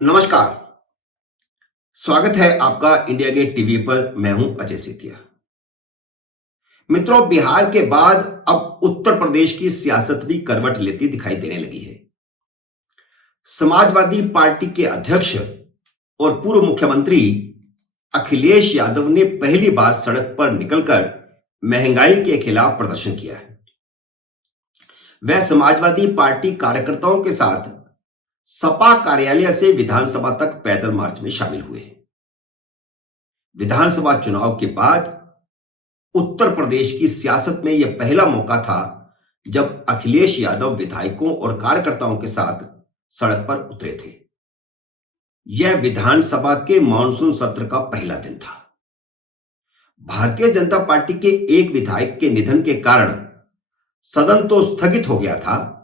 नमस्कार। स्वागत है आपका इंडिया गेट टीवी पर। मैं हूं अजय सिथिया। मित्रों, बिहार के बाद अब उत्तर प्रदेश की सियासत भी करवट लेती दिखाई देने लगी है। समाजवादी पार्टी के अध्यक्ष और पूर्व मुख्यमंत्री अखिलेश यादव ने पहली बार सड़क पर निकलकर महंगाई के खिलाफ प्रदर्शन किया है। वह समाजवादी पार्टी कार्यकर्ताओं के साथ सपा कार्यालय से विधानसभा तक पैदल मार्च में शामिल हुए। विधानसभा चुनाव के बाद उत्तर प्रदेश की सियासत में यह पहला मौका था जब अखिलेश यादव विधायकों और कार्यकर्ताओं के साथ सड़क पर उतरे थे। यह विधानसभा के मानसून सत्र का पहला दिन था। भारतीय जनता पार्टी के एक विधायक के निधन के कारण सदन तो स्थगित हो गया था,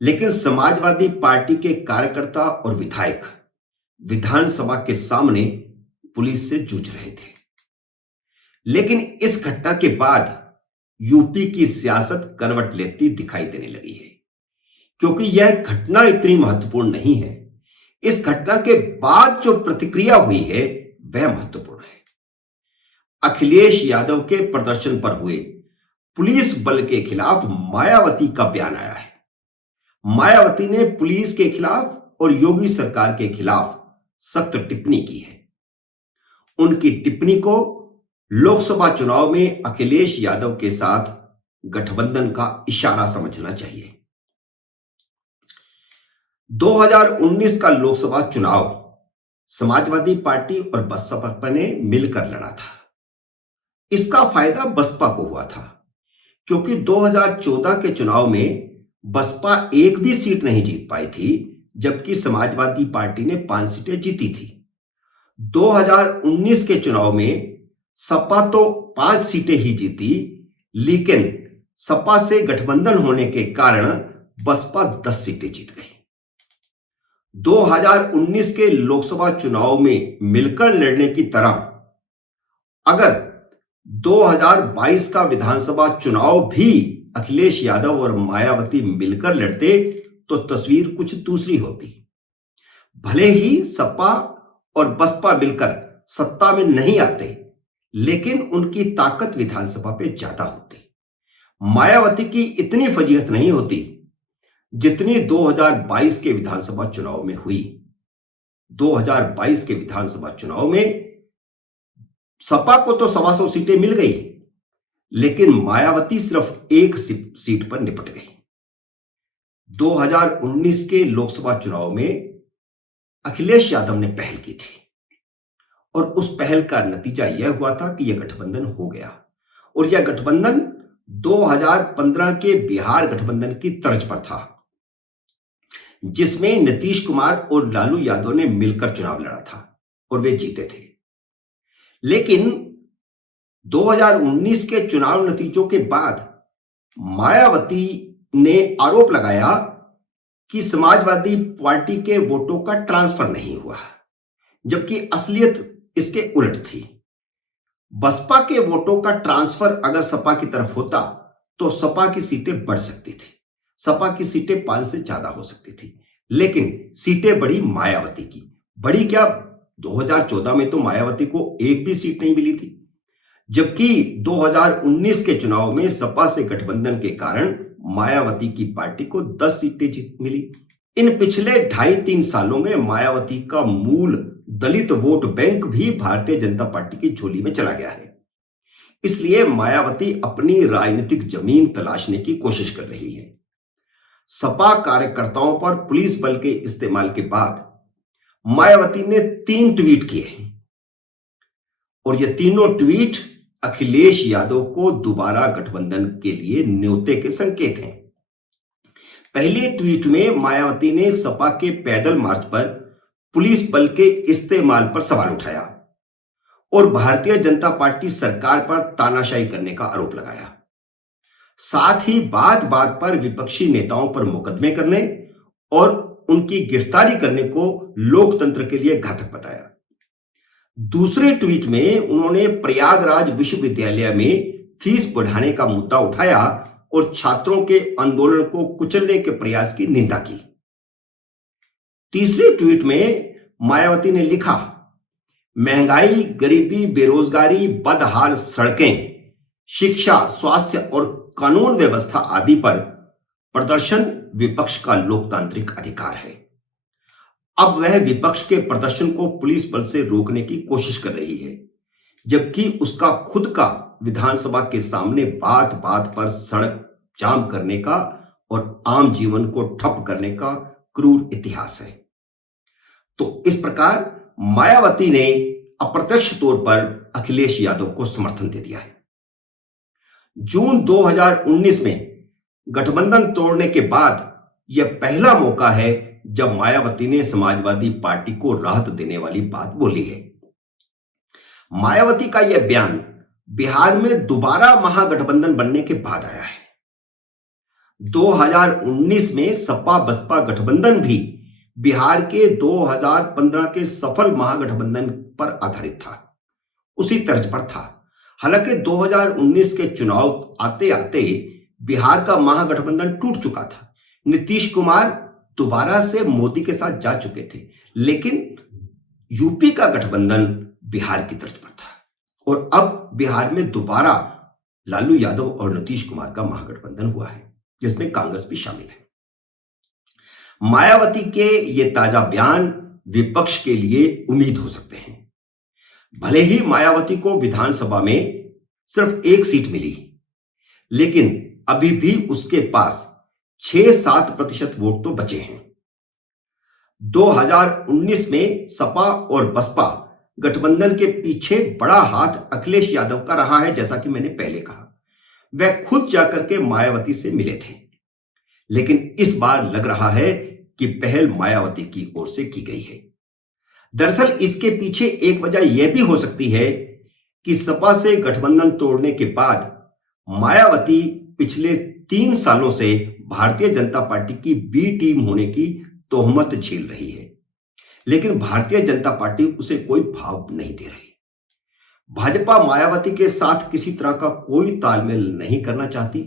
लेकिन समाजवादी पार्टी के कार्यकर्ता और विधायक विधानसभा के सामने पुलिस से जूझ रहे थे। लेकिन इस घटना के बाद यूपी की सियासत करवट लेती दिखाई देने लगी है, क्योंकि यह घटना इतनी महत्वपूर्ण नहीं है। इस घटना के बाद जो प्रतिक्रिया हुई है वह महत्वपूर्ण है। अखिलेश यादव के प्रदर्शन पर हुए पुलिस बल के खिलाफ मायावती का बयान आया है। मायावती ने पुलिस के खिलाफ और योगी सरकार के खिलाफ सख्त टिप्पणी की है। उनकी टिप्पणी को लोकसभा चुनाव में अखिलेश यादव के साथ गठबंधन का इशारा समझना चाहिए। 2019 का लोकसभा चुनाव समाजवादी पार्टी और बसपा ने मिलकर लड़ा था। इसका फायदा बसपा को हुआ था, क्योंकि 2014 के चुनाव में बसपा एक भी सीट नहीं जीत पाई थी, जबकि समाजवादी पार्टी ने 5 सीटें जीती थी। 2019 के चुनाव में सपा तो 5 सीटें ही जीती, लेकिन सपा से गठबंधन होने के कारण बसपा 10 सीटें जीत गई। 2019 के लोकसभा चुनाव में मिलकर लड़ने की तरह अगर 2022 का विधानसभा चुनाव भी अखिलेश यादव और मायावती मिलकर लड़ते तो तस्वीर कुछ दूसरी होती। भले ही सपा और बसपा मिलकर सत्ता में नहीं आते, लेकिन उनकी ताकत विधानसभा पे ज्यादा होती। मायावती की इतनी फजीहत नहीं होती जितनी 2022 के विधानसभा चुनाव में हुई। 2022 के विधानसभा चुनाव में सपा को तो 125 सीटें मिल गई, लेकिन मायावती सिर्फ एक सीट पर निपट गई। 2019 के लोकसभा चुनाव में अखिलेश यादव ने पहल की थी और उस पहल का नतीजा यह हुआ था कि यह गठबंधन हो गया। और यह गठबंधन 2015 के बिहार गठबंधन की तर्ज पर था, जिसमें नीतीश कुमार और लालू यादव ने मिलकर चुनाव लड़ा था और वे जीते थे। लेकिन 2019 के चुनाव नतीजों के बाद मायावती ने आरोप लगाया कि समाजवादी पार्टी के वोटों का ट्रांसफर नहीं हुआ, जबकि असलियत इसके उलट थी। बसपा के वोटों का ट्रांसफर अगर सपा की तरफ होता तो सपा की सीटें बढ़ सकती थी। सपा की सीटें 5 से ज्यादा हो सकती थी, लेकिन सीटें बढ़ी मायावती की। बढ़ी क्या, 2014 में तो मायावती को एक भी सीट नहीं मिली थी, जबकि 2019 के चुनाव में सपा से गठबंधन के कारण मायावती की पार्टी को 10 सीटें जीत मिली। इन पिछले 2.5-3 सालों में मायावती का मूल दलित वोट बैंक भी भारतीय जनता पार्टी की झोली में चला गया है। इसलिए मायावती अपनी राजनीतिक जमीन तलाशने की कोशिश कर रही है। सपा कार्यकर्ताओं पर पुलिस बल के इस्तेमाल के बाद मायावती ने 3 ट्वीट किए और ये तीनों ट्वीट अखिलेश यादव को दोबारा गठबंधन के लिए न्योते के संकेत हैं। पहले ट्वीट में मायावती ने सपा के पैदल मार्च पर पुलिस बल के इस्तेमाल पर सवाल उठाया और भारतीय जनता पार्टी सरकार पर तानाशाही करने का आरोप लगाया। साथ ही बात बात पर विपक्षी नेताओं पर मुकदमे करने और उनकी गिरफ्तारी करने को लोकतंत्र के लिए घातक बताया। दूसरे ट्वीट में उन्होंने प्रयागराज विश्वविद्यालय में फीस बढ़ाने का मुद्दा उठाया और छात्रों के आंदोलन को कुचलने के प्रयास की निंदा की। तीसरे ट्वीट में मायावती ने लिखा, महंगाई, गरीबी, बेरोजगारी, बदहाल सड़कें, शिक्षा, स्वास्थ्य और कानून व्यवस्था आदि पर प्रदर्शन विपक्ष का लोकतांत्रिक अधिकार है। अब वह विपक्ष के प्रदर्शन को पुलिस बल से रोकने की कोशिश कर रही है, जबकि उसका खुद का विधानसभा के सामने बात बात पर सड़क जाम करने का और आम जीवन को ठप करने का क्रूर इतिहास है। तो इस प्रकार मायावती ने अप्रत्यक्ष तौर पर अखिलेश यादव को समर्थन दे दिया है। जून 2019 में गठबंधन तोड़ने के बाद यह पहला मौका है जब मायावती ने समाजवादी पार्टी को राहत देने वाली बात बोली है। मायावती का यह बयान बिहार में दोबारा महागठबंधन बनने के बाद आया है। 2019 में सपा बसपा गठबंधन भी बिहार के 2015 के सफल महागठबंधन पर आधारित था, उसी तर्ज पर था। हालांकि 2019 के चुनाव आते आते बिहार का महागठबंधन टूट चुका था। नीतीश कुमार दोबारा से मोदी के साथ जा चुके थे, लेकिन यूपी का गठबंधन बिहार की तर्ज पर था और अब बिहार में दोबारा लालू यादव और नीतीश कुमार का महागठबंधन हुआ है, जिसमें कांग्रेस भी शामिल है। मायावती के ये ताजा बयान विपक्ष के लिए उम्मीद हो सकते हैं। भले ही मायावती को विधानसभा में सिर्फ एक सीट मिली, लेकिन अभी भी उसके पास 6-7% वोट तो बचे हैं। 2019 में सपा और बसपा गठबंधन के पीछे बड़ा हाथ अखिलेश यादव का रहा है। जैसा कि मैंने पहले कहा, वह खुद जाकर के मायावती से मिले थे, लेकिन इस बार लग रहा है कि पहल मायावती की ओर से की गई है। दरअसल इसके पीछे एक वजह यह भी हो सकती है कि सपा से गठबंधन तोड़ने के बाद मायावती पिछले 3 सालों से भारतीय जनता पार्टी की बी टीम होने की तोहमत झेल रही है, लेकिन भारतीय जनता पार्टी उसे कोई भाव नहीं दे रही। भाजपा मायावती के साथ किसी तरह का कोई तालमेल नहीं करना चाहती,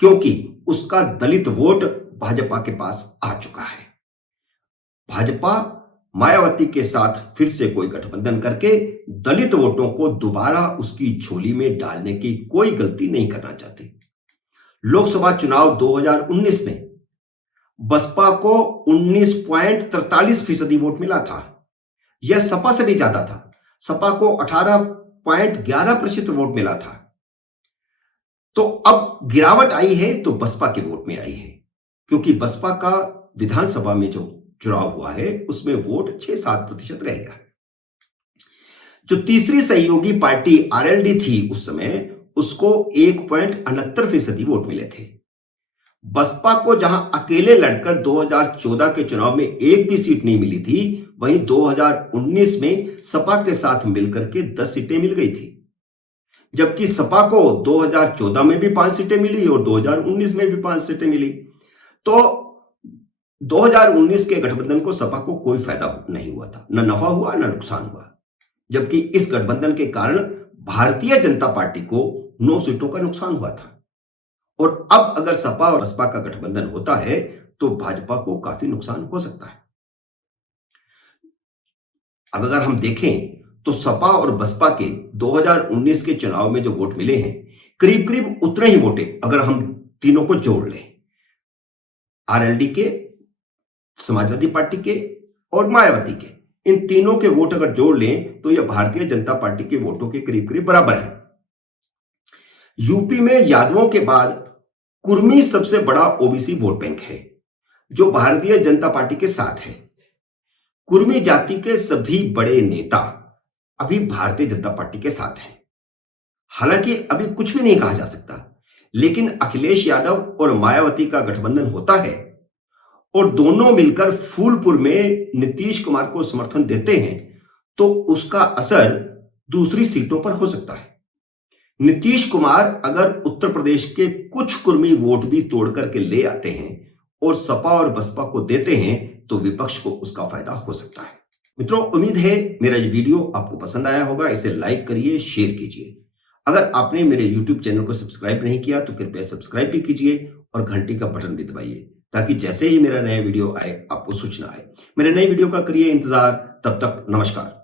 क्योंकि उसका दलित वोट भाजपा के पास आ चुका है। भाजपा मायावती के साथ फिर से कोई गठबंधन करके दलित वोटों को दोबारा उसकी झोली में डालने की कोई गलती नहीं करना चाहती। लोकसभा चुनाव 2019 में बसपा को 19.43% वोट मिला था। यह सपा से भी ज्यादा था। सपा को 18.11% वोट मिला था। तो अब गिरावट आई है तो बसपा के वोट में आई है, क्योंकि बसपा का विधानसभा में जो चुनाव हुआ है उसमें वोट 6-7% रह गया। जो तीसरी सहयोगी पार्टी आरएलडी थी उस समय, उसको 1.69% वोट मिले थे। बसपा को जहां अकेले लड़कर 2014 के चुनाव में एक भी सीट नहीं मिली थी, वहीं 2019 में सपा के साथ मिलकर के 10 सीटें मिल गई थी। जबकि सपा को 2014 में भी 5 सीटें मिली और 2019 में भी 5 सीटें मिली। तो 2019 के गठबंधन को सपा को कोई फायदा नहीं हुआ था, न नफा हुआ न नुकसान हुआ। जबकि इस गठबंधन के कारण भारतीय जनता पार्टी को 9 सीटों का नुकसान हुआ था। और अब अगर सपा और बसपा का गठबंधन होता है तो भाजपा को काफी नुकसान हो सकता है। अब अगर हम देखें तो सपा और बसपा के 2019 के चुनाव में जो वोट मिले हैं, करीब करीब उतने ही वोटे अगर हम तीनों को जोड़ लें, आरएलडी के, समाजवादी पार्टी के और मायावती के, इन तीनों के वोट अगर जोड़ लें तो यह भारतीय जनता पार्टी के वोटों के करीब करीब बराबर है। यूपी में यादवों के बाद कुर्मी सबसे बड़ा ओबीसी वोट बैंक है, जो भारतीय जनता पार्टी के साथ है। कुर्मी जाति के सभी बड़े नेता अभी भारतीय जनता पार्टी के साथ हैं। हालांकि अभी कुछ भी नहीं कहा जा सकता, लेकिन अखिलेश यादव और मायावती का गठबंधन होता है और दोनों मिलकर फूलपुर में नीतीश कुमार को समर्थन देते हैं, तो उसका असर दूसरी सीटों पर हो सकता है। नीतीश कुमार अगर उत्तर प्रदेश के कुछ कुर्मी वोट भी तोड़ करके ले आते हैं और सपा और बसपा को देते हैं, तो विपक्ष को उसका फायदा हो सकता है। मित्रों, उम्मीद है मेरा ये वीडियो आपको पसंद आया होगा। इसे लाइक करिए, शेयर कीजिए। अगर आपने मेरे YouTube चैनल को सब्सक्राइब नहीं किया तो कृपया सब्सक्राइब भी कीजिए और घंटी का बटन भी दबाइए, ताकि जैसे ही मेरा नया वीडियो आए आपको सूचना आए। मेरे नए वीडियो का करिए इंतजार। तब तक नमस्कार।